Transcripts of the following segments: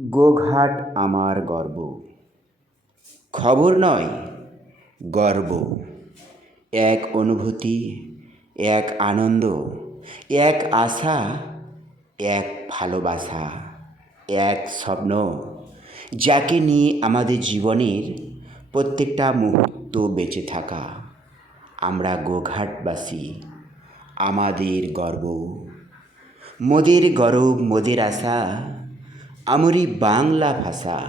গোঘাট আমার গর্ব। খবর নয়, গর্ব। এক অনুভূতি, এক আনন্দ, এক আশা, এক ভালোবাসা, এক স্বপ্ন, যাকে নিয়ে আমাদের জীবনের প্রত্যেকটা মুহূর্ত বেঁচে থাকা। আমরা গোঘাটবাসী, আমাদের গর্ব। মোদের গরব, মোদের আশা আমরি বাংলা ভাষা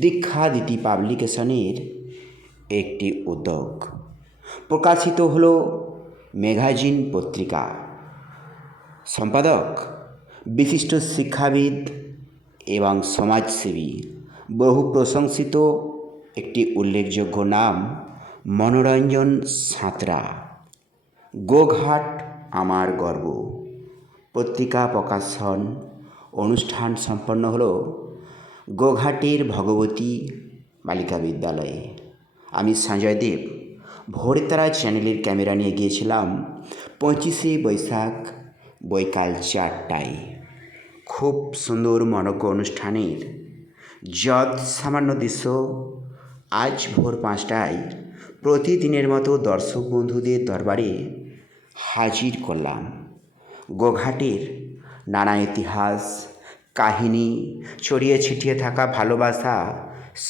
দীক্ষা দিতি পাবলিকেশনের একটি উদ্যোগ। প্রকাশিত হল ম্যাগাজিন পত্রিকা। সম্পাদক, বিশিষ্ট শিক্ষাবিদ এবং সমাজসেবী, বহু প্রশংসিত, একটি উল্লেখযোগ্য নাম, মনোরঞ্জন সাঁতরা। গোঘাট আমার গর্ব। পত্রিকা প্রকাশন অনুষ্ঠান সম্পন্ন হলো গোঘাটের ভগবতী বালিকা বিদ্যালয়ে। আমি সঞ্জয় দেব। ভোরতারা চ্যানেলের ক্যামেরা নিয়ে গিয়েছিলাম পঁচিশে বৈশাখ বৈকাল চারটায়। খুব সুন্দর মনজ্ঞ অনুষ্ঠানের যৎ সামান্য দৃশ্য আজ ভোর পাঁচটায় প্রতিদিনের মতো দর্শক বন্ধুদের দরবারে হাজির করলাম। গোঘাটের নানা ইতিহাস কাহিনী, ছড়িয়ে ছিটিয়ে থাকা ভালোবাসা,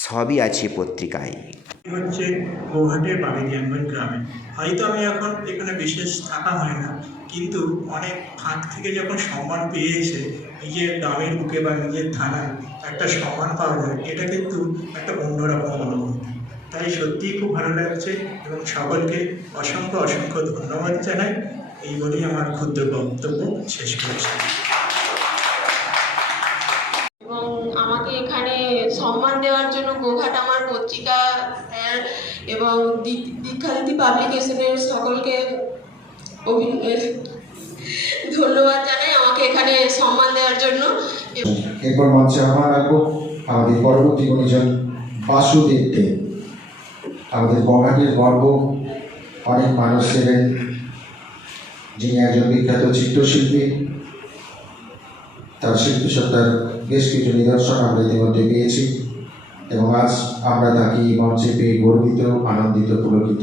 সবই আছে পত্রিকায়। হচ্ছে গৌহাটের বাবিদিয়ানগঞ্জ গ্রামে। হয়তো আমি এখন এখানে বিশেষ থাকা হয় না, কিন্তু অনেক ফাঁক থেকে যখন সম্মান পেয়ে নিজের গ্রামের বুকে বা নিজের থানায় একটা সম্মান পাওয়া যায়, এটা কিন্তু একটা অন্যরকম অনুভূতি। তাই সত্যিই খুব ভালো লাগছে এবং সকলকে অসংখ্য অসংখ্য ধন্যবাদ জানাই। এই বলেই আমার ক্ষুদ্র বক্তব্য শেষ করছি এবং আমাকে এখানে সম্মান দেওয়ার জন্য গোঘাট আমার পত্রিকা এবং দি- দীক্ষাদিতি পাবলিকেশনের সকলকে ধন্যবাদ জানাই আমাকে এখানে সম্মান দেওয়ার জন্য। এরপর মঞ্চে আহ্বান রাখব আমাদের পরবর্তী গুণীজন বাসুদেব দেব আমাদের গঙ্গাটির গর্ব, অনেক মানুষ ছিলেন যিনি একজন বিখ্যাত চিত্রশিল্পী। তার শিল্পসত্তার বেশ কিছু নিদর্শন আমরা ইতিমধ্যে পেয়েছি এবং আজ আমরা তাকে এই মঞ্চে পেয়ে গর্বিত, আনন্দিত, পুলকিত।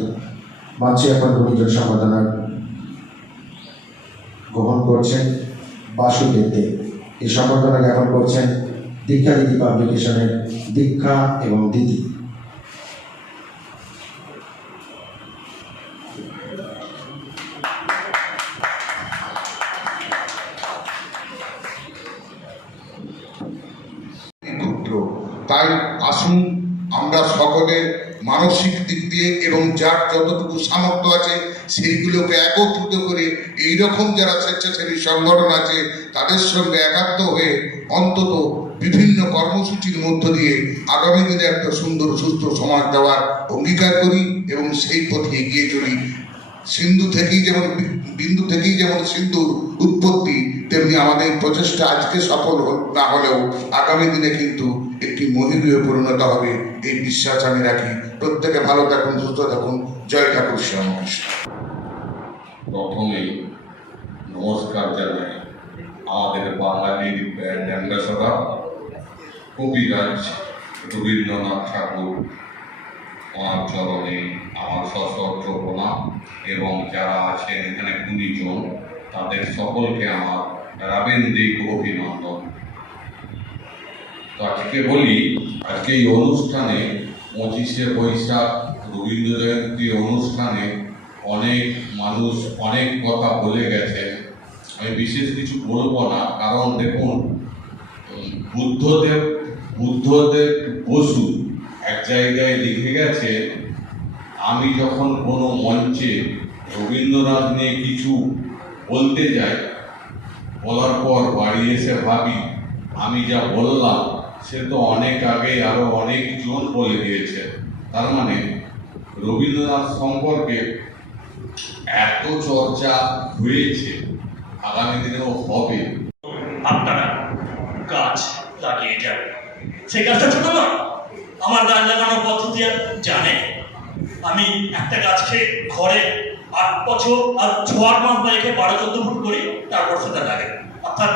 মঞ্চে এখন গুণীজন সম্পাদনা গ্রহণ করছেন বাসুদেব দেব এই সম্পাদনা জ্ঞাপন করছেন দীক্ষা দিদি পাবলিকেশনের দীক্ষা এবং দিদি। মানসিক দিক দিয়ে এবং যার যতটুকু সামর্থ্য আছে, সেইগুলোকে একত্রিত করে এইরকম যারা স্বেচ্ছাসেবী সংগঠন আছে, তাদের সঙ্গে একাত্ম হয়ে অন্তত বিভিন্ন কর্মসূচির মধ্য দিয়ে আগামী দিনে একটা সুন্দর, সুস্থ সমাজ দেওয়ার অঙ্গীকার করি এবং সেই পথে এগিয়ে চলি। সিন্ধু থেকেই যেমন বিন্দু থেকেই যেমন সিন্ধুর উৎপত্তি, তেমনি আমাদের প্রচেষ্টা আজকে সফল না হলেও আগামী দিনে কিন্তু একটি মহিলীয় পরিণত হবে। এই বিশ্বাস আমি রাখি। প্রত্যেকে ভালো থাকুন, সুস্থ থাকুন। জয় ঠাকুর শ্যামকৃষ্ণ প্রথমে নমস্কার জানাই আমাদের বাঙালির ব্র্যান্ড অ্যাম্বাসাডার কবিরাজ রবীন্দ্রনাথ ঠাকুর। ওনার চরণে আমার সশস্ত্র প্রণাম এবং যারা আছেন এখানে গুণীজন তাদের সকলকে আমার রাবেন্দ্রিক অভিনন্দন। তো আজকে বলি, আজকে এই অনুষ্ঠানে পঁচিশে বৈশাখ রবীন্দ্র জয়ন্তী অনুষ্ঠানে অনেক মানুষ অনেক কথা বলে গেছে আমি বিশেষ কিছু বলব না, কারণ দেখুন বুদ্ধদেব বুদ্ধদেব বসু এক জায়গায় লিখে গেছে, আমি যখন কোনো মঞ্চে রবীন্দ্রনাথ নিয়ে কিছু বলতে যাই, বলার পর বাড়ি এসে ভাবি, আমি যা বললাম, সে তো অনেক আগে আরও অনেক জন বলে দিয়েছে। তার মানে রবীন্দ্রনাথ সম্পর্কে এত চর্চা হয়েছে, আগামী দিনেও হবে। আপনারা গাছ লাগিয়ে যান। সেই গাছটা ছোট না আমার গাছ লাগানোর পদ্ধতি জানে? আমি একটা গাছকে ঘরে আট বছর আর ছ আট মাস রেখে বারো চোদ্দ ফুট করি তারপর সেটা লাগে। অর্থাৎ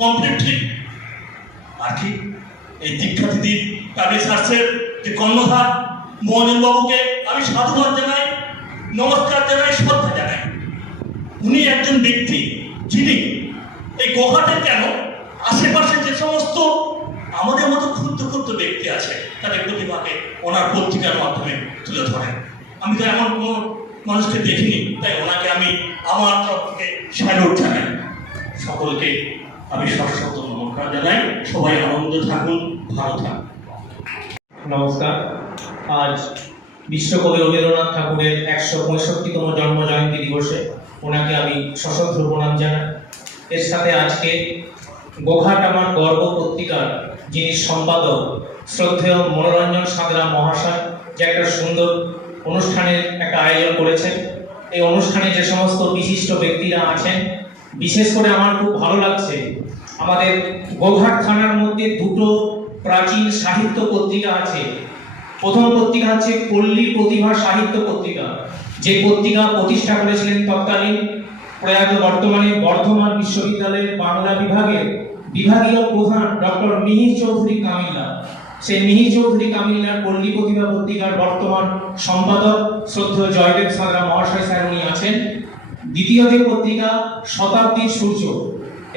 কমপ্লিটলি আর কি? এই দীক্ষাতিথি পাবলিক সার্চের যে কর্ণধার মোহন বাবুকে আমি সাধুবাদ জানাই, নমস্কার জানাই, শ্রদ্ধা জানাই। উনি একজন ব্যক্তি যিনি এই গোহাটে কেন? আশেপাশে যে সমস্ত আমাদের মতো ক্ষুদ্র ক্ষুদ্র ব্যক্তি আছে তাদের প্রতিভাকে ওনার পত্রিকার মাধ্যমে তুলে ধরেন। আমি তো এমন কোনো মানুষকে দেখিনি, তাই ওনাকে আমি আমার তরফ থেকে স্যালুট জানাই। সকলকে আমি সশ্রদ্ধ নমস্কার জানাই। সবাই আনন্দ থাকুন, ভালো থাকুন। নমস্কার। আজ বিশ্বকবি রবীন্দ্রনাথ ঠাকুরের একশো পঁয়ষট্টিতম জন্ম জয়ন্তী দিবসে ওনাকে আমি সশস্ত্র প্রণাম জানাই। এর সাথে আজকে গোঘাট আমার গর্ব পত্রিকার যিনি সম্পাদক শ্রদ্ধেয় মনোরঞ্জন সাঁতরা মহাশয় যে একটা সুন্দর অনুষ্ঠানের একটা আয়োজন করেছেন। এই অনুষ্ঠানে যে সমস্ত বিশিষ্ট ব্যক্তিরা আছেন, বিশেষ করে আমার খুব ভালো লাগছে, আমাদের গোঘাট থানার মধ্যে দুটো প্রাচীন সাহিত্য পত্রিকা আছে। প্রথম পত্রিকা হচ্ছে পল্লী প্রতিভা সাহিত্য পত্রিকা। যে পত্রিকা প্রতিষ্ঠা করেছিলেন তৎকালীন প্রয়াত বর্তমানে বর্ধমান বিশ্ববিদ্যালয়ের বাংলা বিভাগের বিভাগীয় প্রধান ডক্টর মিহির চৌধুরী কামিল্লা সেই মিহির চৌধুরী কামিল্লার পল্লী প্রতিভা পত্রিকার বর্তমান সম্পাদক শ্রদ্ধেয় জয়দেব সাগরা মহাশয় স্যার উনি আছেন। দ্বিতীয় যে পত্রিকা, শতাব্দীর সূর্য।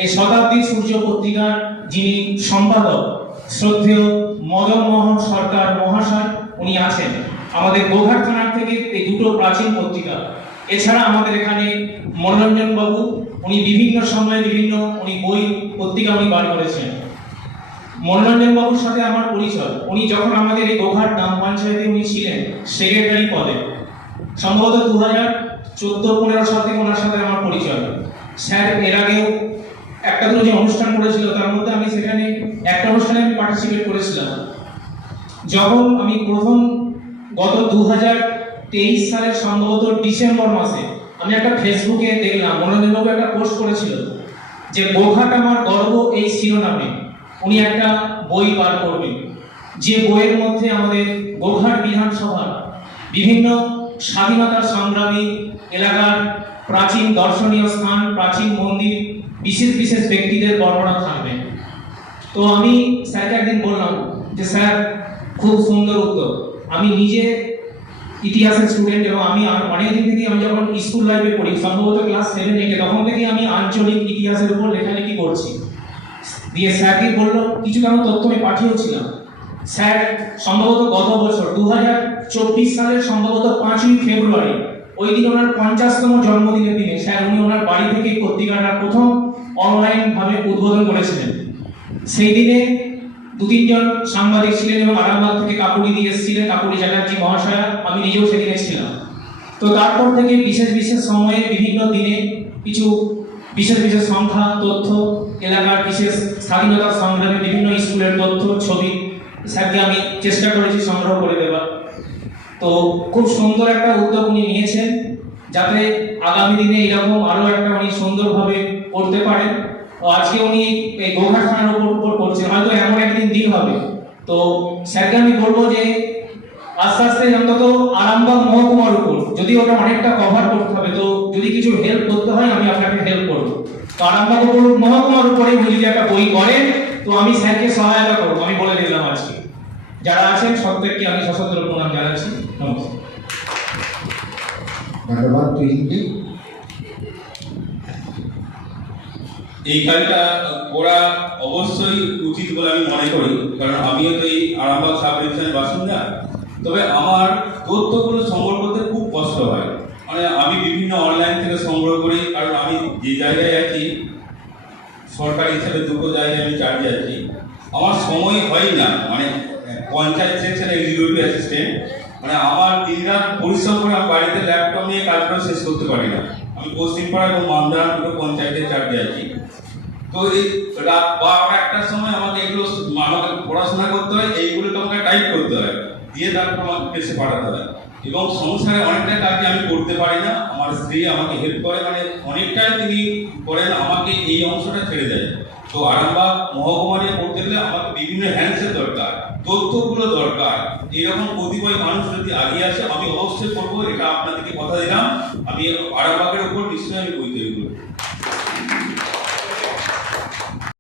এই শতাব্দীর সূর্য পত্রিকার যিনি সম্পাদক, শ্রদ্ধেয় মদন মোহন সরকার মহাশয় উনি আছেন। আমাদের গোঘাট থানার থেকে এই দুটো প্রাচীন পত্রিকা। এছাড়া আমাদের এখানে মনোরঞ্জন বাবু উনি বিভিন্ন সময়ে বিভিন্ন উনি বই পত্রিকা উনি বার করেছেন। মনোরঞ্জন বাবুর সাথে আমার পরিচয়। উনি যখন আমাদের এই গোঘাট গ্রাম পঞ্চায়েতে উনি ছিলেন, সেক্রেটারি পদে। সম্ভবত দু হাজার চোদ্দ পনেরো সাল থেকে ওনার সাথে আমার পরিচয়। স্যার, এর আগেও একটা দুটো যে অনুষ্ঠান করেছিল, তার মধ্যে আমি সেখানে একটা অনুষ্ঠানে আমি পার্টিসিপেট করেছিলাম। যখন আমি প্রথম গত দু হাজার তেইশ সালের সম্ভবত ডিসেম্বর মাসে আমি একটা ফেসবুকে দেখলাম মনোরঞ্জনবাবু একটা পোস্ট করেছিল যে, গোঘাট আমার গর্ব এই শিরোনামে। উনি একটা বই বার করবেন। যে বইয়ের মধ্যে আমাদের গোঘাট বিধানসভার বিভিন্ন স্বাধীনতার সংগ্রামী এলাকার প্রাচীন দর্শনীয় স্থান, প্রাচীন মন্দির, বিশেষ বিশেষ ব্যক্তিদের বর্ণনা থাকবে। তো আমি স্যারকে একদিন বললাম যে, স্যার, খুব সুন্দর উদ্যোগ আমি নিজে ইতিহাসের স্টুডেন্ট এবং আমি অনেকদিন থেকে আমি যখন স্কুল লাইফে পড়ি, সম্ভবত ক্লাস সেভেন এইটে তখন থেকে আমি আঞ্চলিক ইতিহাসের উপর লেখালেখি করছি। দিয়ে স্যারকে বলল, কিছু কেন তথ্য আমি পাঠিয়েছিলাম। স্যার, সম্ভবত গত বছর দু হাজার চব্বিশ সালের সম্ভবত পাঁচই ফেব্রুয়ারি, ওই দিন ওনার পঞ্চাশতম জন্মদিনের দিনে স্যার, উনি ওনার বাড়ি থেকে পত্রিকাটা প্রথম অনলাইনভাবে উদ্বোধন করেছিলেন। সেই দিনে দু তিনজন সাংবাদিক ছিলেন এবং আরামবাগ থেকে কাকুরি দিয়ে এসেছিলেন কাকুরি চ্যাটার্জি মহাশয়া, আমি নিজেও সেদিনে ছিলাম তো তারপর থেকে বিশেষ বিশেষ সময়ে বিভিন্ন দিনে কিছু বিশেষ বিশেষ সংখ্যা, তথ্য, এলাকার বিশেষ স্বাধীনতা সংগ্রামে বিভিন্ন স্কুলের তথ্য, ছবি। স্যারকে আমি চেষ্টা করেছি সংগ্রহ করে দেওয়ার। তো খুব সুন্দর একটা উদ্যোগ উনি নিয়েছেন, যাতে আগামী দিনে এরকম আরও একটা উনি সুন্দরভাবে করতে পারেন। তো আজকে উনি এই গোঘাট থানার উপর উপর করছেন। হয়তো এমন একদিন দিন হবে। তো স্যারকে আমি বলব যে আস্তে আস্তে অন্তত আরামবাগ মহকুমার উপর। যদি ওটা অনেকটা কভার করতে হবে তো যদি কিছু হেল্প করতে হয় আমি আপনাকে হেল্প করব। তো আরামবাগ উপর মহকুমার উপরে উনি যদি একটা বই করেন তো আমি স্যারকে সহায়তা করব। আমি বলে দিলাম আজকে। যারা আছেন প্রত্যেককে আমি সশস্ত্র প্রণাম জানাচ্ছি। নমস্কার। ধন্যবাদ তুহিনকে এই কাজটা করা অবশ্যই উচিত বলে আমি মনে করি। কারণ আমিও তো এই আরামবাগ সাব ডিভিশনের বাসিন্দা। তবে আমার তথ্যগুলো সংগ্রহ করতে খুব কষ্ট হয়। মানে আমি বিভিন্ন অনলাইন থেকে সংগ্রহ করি, কারণ আমি যে জায়গায় আছি, সরকারি হিসেবে দুটো জায়গায় আমি চাকরি আছি। আমার সময় হয় না মানে পঞ্চায়েত সেকশন এক্সিকিউটিভ অ্যাসিস্ট্যান্ট মানে আমার দিনরাত পরিশ্রম করে বাড়িতে ল্যাপটপ নিয়ে কাজগুলো শেষ করতে পারি না। আমি পশ্চিমপাড়া এবং মালদা দুটো পঞ্চায়েতের চাকরি আছি। তো এই রাত বারোটা একটার সময় আমাকে এগুলো আমাকে পড়াশোনা করতে হয়, এইগুলো তোমাকে টাইপ করতে হয়। দিয়ে তারপর আমাকে দেশে পাঠাতে হয় এবং সংসারে অনেকটা কাজ আমি করতে পারি না। আমার স্ত্রী আমাকে হেল্প করে। মানে অনেকটাই তিনি করেন, আমাকে এই অংশটা ছেড়ে দেয়। তো আরামবাগ মহকুমা নিয়ে করতে গেলে আমাকে বিভিন্ন হ্যান্ডসের দরকার, তথ্যগুলো দরকার। এরকম কতিপয় মানুষ যদি আগিয়ে আসে, আমি অবশ্যই করব। এটা আপনাদেরকে কথা দিলাম। আমি আরামবাগের উপর নিশ্চয়ই আমি বই তৈরি করব।